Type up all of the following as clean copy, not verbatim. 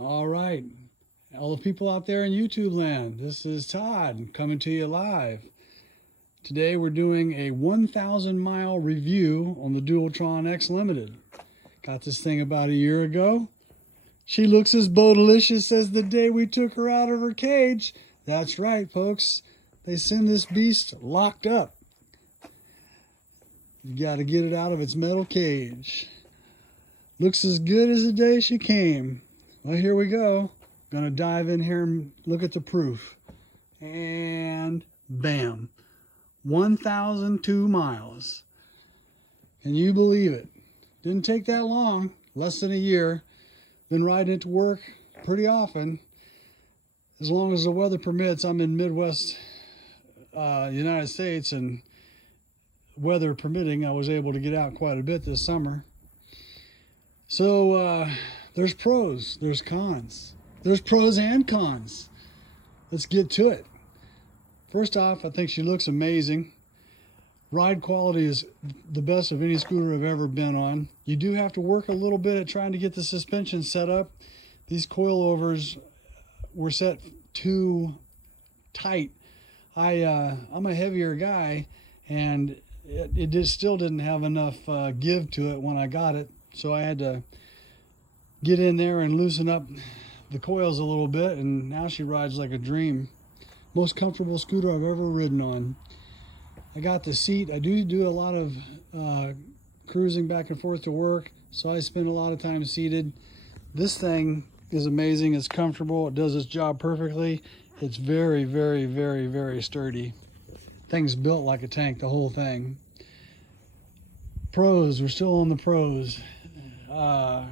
All right, all the people out there in YouTube land, this is Todd coming to you live. Today we're doing a 1,000-mile review on the Dualtron X Limited. Got this thing about a year ago. She looks as bow-delicious as the day we took her out of her cage. That's right, folks. They send this beast locked up. You got to get it out of its metal cage. Looks as good as the day she came. Well, here we go. Gonna dive in here and look at the proof. And bam, 1,002 miles. Can you believe it? Didn't take that long, less than a year. Been riding it to work pretty often. As long as the weather permits, I'm in Midwest United States, and weather permitting, I was able to get out quite a bit this summer. So there's pros, there's cons. There's pros and cons. Let's get to it. First off, I think she looks amazing. Ride quality is the best of any scooter I've ever been on. You do have to work a little bit at trying to get the suspension set up. These coilovers were set too tight. I'm a heavier guy, and it just still didn't have enough give to it when I got it. So I had to get in there and loosen up the coils a little bit, and now she rides like a dream. Most comfortable scooter I've ever ridden on. I got the seat. I do a lot of cruising back and forth to work, so I spend a lot of time seated. This thing is amazing. It's comfortable. It does its job perfectly. It's very, very, very, very sturdy. Thing's built like a tank, the whole thing. Pros, we're still on the pros.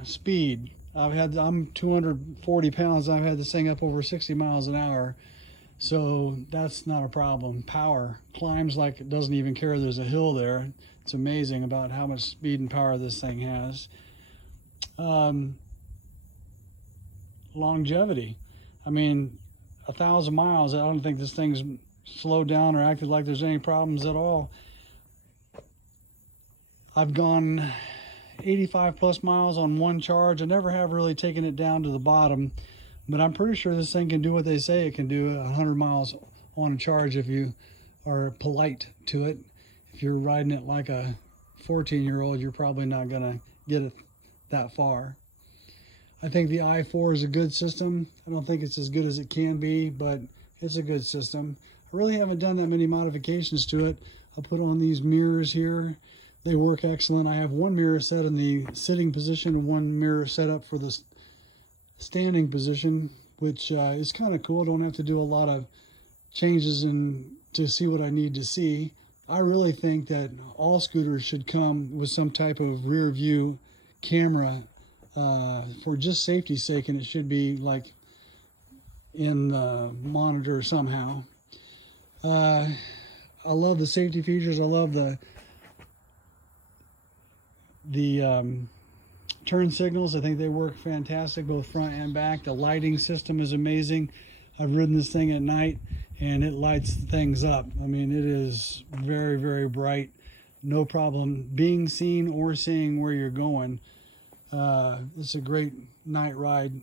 Speed. I'm 240 pounds. I've had this thing up over 60 miles an hour. So that's not a problem. Power. Climbs like it doesn't even care there's a hill there. It's amazing about how much speed and power this thing has. Longevity. I mean, 1,000 miles, I don't think this thing's slowed down or acted like there's any problems at all. I've gone 85 plus miles on one charge. I never have really taken it down to the bottom, but I'm pretty sure this thing can do what they say it can do, 100 miles on a charge if you are polite to it. If you're riding it like a 14-year-old, you're probably not gonna get it that far. I think the i4 is a good system. I don't think it's as good as it can be, but it's a good system. I really haven't done that many modifications to it. I'll put on these mirrors here. They work excellent. I have one mirror set in the sitting position and one mirror set up for the standing position, which is kind of cool. I don't have to do a lot of changes to see what I need to see. I really think that all scooters should come with some type of rear view camera for just safety's sake, and it should be like in the monitor somehow. I love the safety features. I love the turn signals. I think they work fantastic, both front and back. The lighting system is amazing. I've ridden this thing at night and it lights things up. I mean, it is very, very bright. No problem being seen or seeing where you're going. It's a great night ride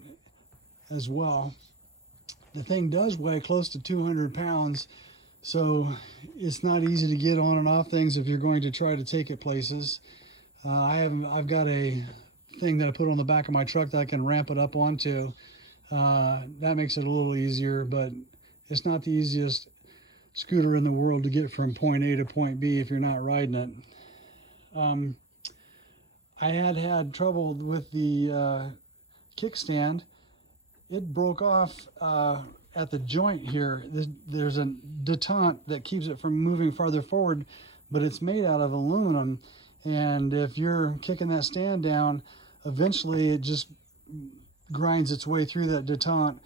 as well. The thing does weigh close to 200 pounds, so it's not easy to get on and off things if you're going to try to take it places. I've got a thing that I put on the back of my truck that I can ramp it up onto. That makes it a little easier, but it's not the easiest scooter in the world to get from point A to point B if you're not riding it. I had trouble with the kickstand. It broke off at the joint here. There's a detente that keeps it from moving farther forward, but it's made out of aluminum. And if you're kicking that stand down, eventually it just grinds its way through that detente.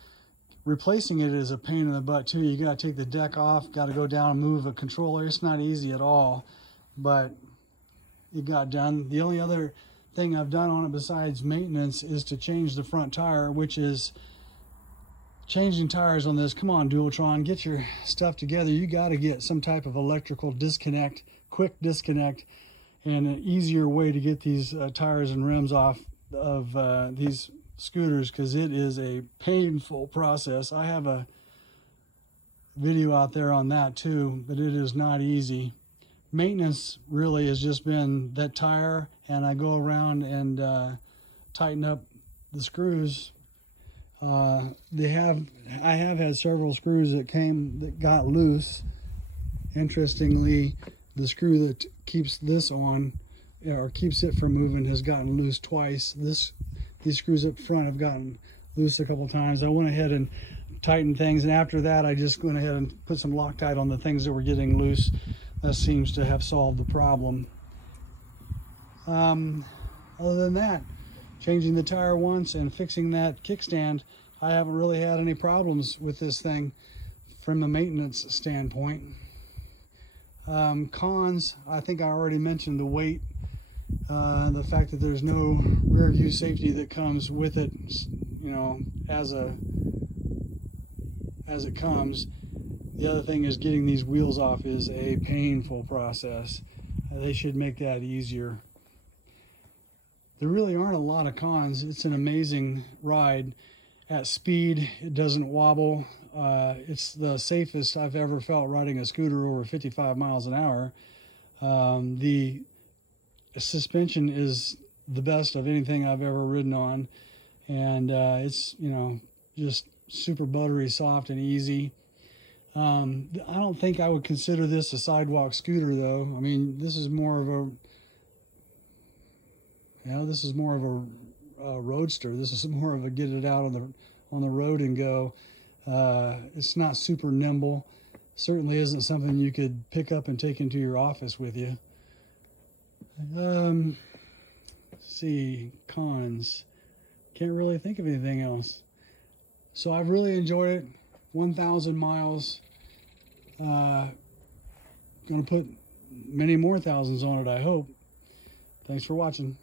Replacing it is a pain in the butt too. You got to take the deck off, got to go down and move a controller. It's not easy at all, but it got done. The only other thing I've done on it besides maintenance is to change the front tire, which is changing tires on this. Come on, Dualtron, get your stuff together. You got to get some type of electrical disconnect, quick disconnect, and an easier way to get these tires and rims off of these scooters, because it is a painful process. I have a video out there on that too, but it is not easy. Maintenance really has just been that tire, and I go around and tighten up the screws. I have had several screws that got loose. Interestingly, the screw that keeps this on, or keeps it from moving, has gotten loose twice. These screws up front have gotten loose a couple times. I went ahead and tightened things, and after that I just went ahead and put some Loctite on the things that were getting loose. That seems to have solved the problem. Other than that, changing the tire once and fixing that kickstand, I haven't really had any problems with this thing from a maintenance standpoint. Cons, I think I already mentioned the weight, the fact that there's no rear view safety that comes with it, you know, as it comes. The other thing is getting these wheels off is a painful process. They should make that easier. There really aren't a lot of cons. It's an amazing ride. At speed, it doesn't wobble. It's the safest I've ever felt riding a scooter over 55 miles an hour. The suspension is the best of anything I've ever ridden on. And it's, you know, just super buttery soft and easy. I don't think I would consider this a sidewalk scooter, though. I mean, this is more of a, roadster. This is more of a get it out on the road and go. It's not super nimble. Certainly isn't something you could pick up and take into your office with you. Let's see, cons. Can't really think of anything else. So I've really enjoyed it. 1,000 miles. Gonna put many more thousands on it, I hope. Thanks for watching.